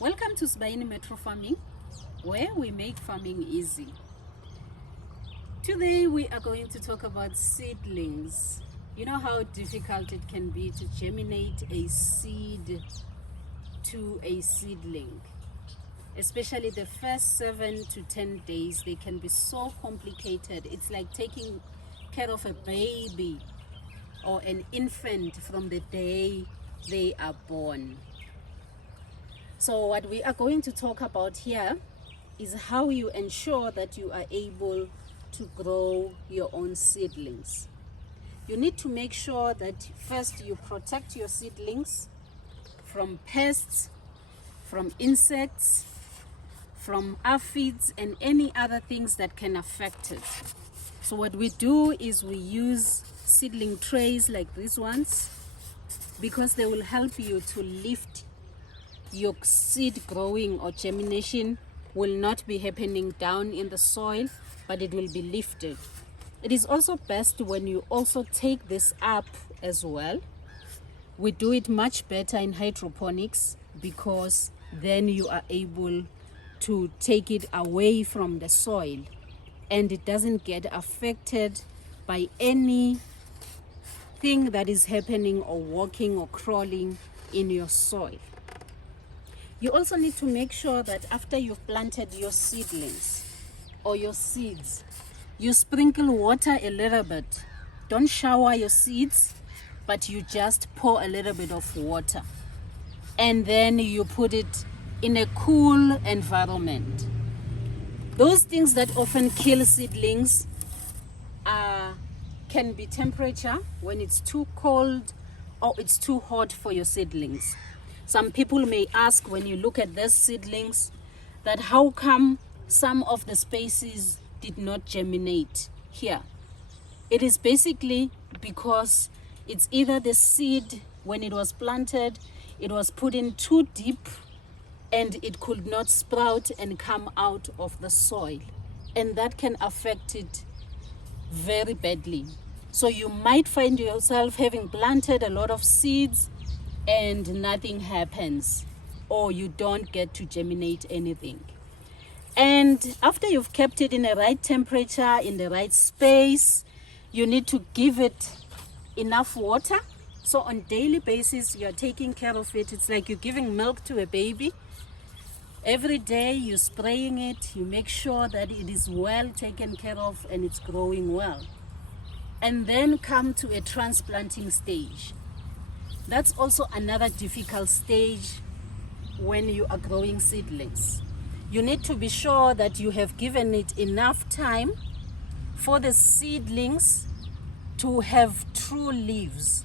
Welcome to Sbaini Metro Farming, where we make farming easy. Today we are going to talk about seedlings. You know how difficult it can be to germinate a seed to a seedling. Especially the first 7 to 10 days, they can be so complicated. It's like taking care of a baby or an infant from the day they are born. So what we are going to talk about here is how you ensure that you are able to grow your own seedlings. You need to make sure that first you protect your seedlings from pests, from insects, from aphids and any other things that can affect it. So what we do is we use seedling trays like these ones because they will help you to lift your seed growing or germination. Will not be happening down in the soil, but it will be lifted. It is also best when you also take this up as well. We do it much better in hydroponics because then you are able to take it away from the soil and it doesn't get affected by anything that is happening or walking or crawling in your soil. You also need to make sure that after you've planted your seedlings or your seeds, you sprinkle water a little bit. Don't shower your seeds, but you just pour a little bit of water. And then you put it in a cool environment. Those things that often kill seedlings can be temperature, when it's too cold or it's too hot for your seedlings. Some people may ask when you look at these seedlings that how come some of the species did not germinate here. It is basically because it's either the seed, when it was planted, it was put in too deep and it could not sprout and come out of the soil, and that can affect it very badly. So you might find yourself having planted a lot of seeds and nothing happens, or you don't get to germinate anything. And after you've kept it in the right temperature, in the right space, you need to give it enough water. So on daily basis, you're taking care of it. It's like you're giving milk to a baby. Every day you're spraying it, you make sure that it is well taken care of and it's growing well. And then come to a transplanting stage. That's also another difficult stage when you are growing seedlings. You need to be sure that you have given it enough time for the seedlings to have true leaves.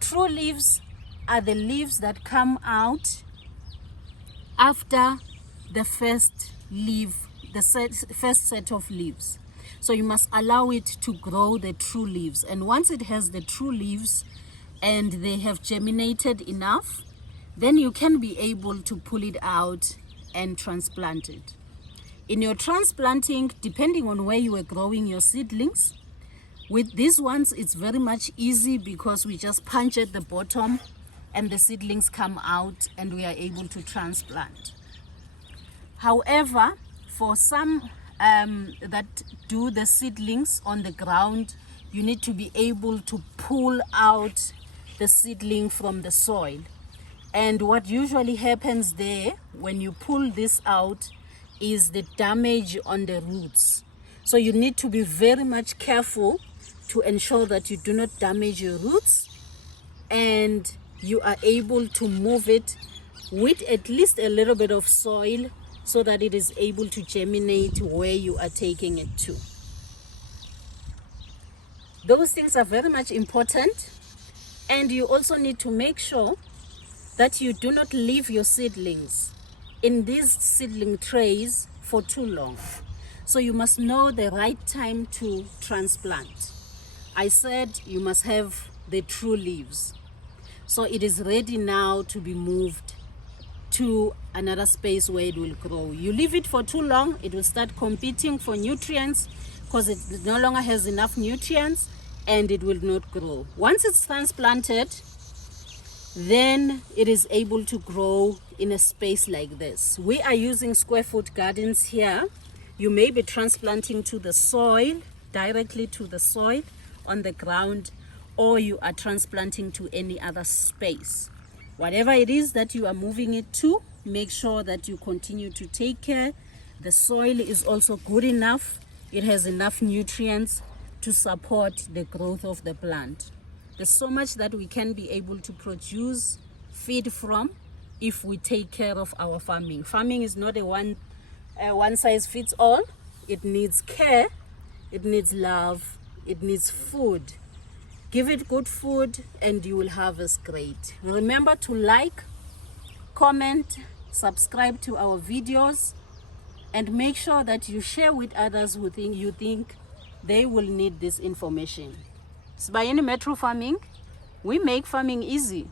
True leaves are the leaves that come out after the first leaf, first set of leaves. So you must allow it to grow the true leaves. And once it has the true leaves and they have germinated enough, then you can be able to pull it out and transplant it. In your transplanting, depending on where you are growing your seedlings, with these ones it's very much easy because we just punch at the bottom and the seedlings come out and we are able to transplant. However, for some that do the seedlings on the ground, you need to be able to pull out the seedling from the soil. And what usually happens there when you pull this out is the damage on the roots. So you need to be very much careful to ensure that you do not damage your roots and you are able to move it with at least a little bit of soil so that it is able to germinate where you are taking it to. Those things are very much important, and you also need to make sure that you do not leave your seedlings in these seedling trays for too long. So you must know the right time to transplant. I said you must have the true leaves. So it is ready now to be moved to another space where it will grow. You leave it for too long, it will start competing for nutrients because it no longer has enough nutrients and it will not grow. Once it's transplanted, then it is able to grow in a space like this. We are using square foot gardens here. You may be transplanting to the soil, directly to the soil on the ground, or you are transplanting to any other space. Whatever it is that you are moving it to, make sure that you continue to take care. The soil is also good enough. It has enough nutrients to support the growth of the plant. There's so much that we can be able to produce feed from if we take care of our farming. Farming is not a one size fits all. It needs care, it needs love, it needs food. Give it good food and you will harvest great. Remember to like, comment, subscribe to our videos, and make sure that you share with others who you think they will need this information. Sibayeni Metro Farming, we make farming easy.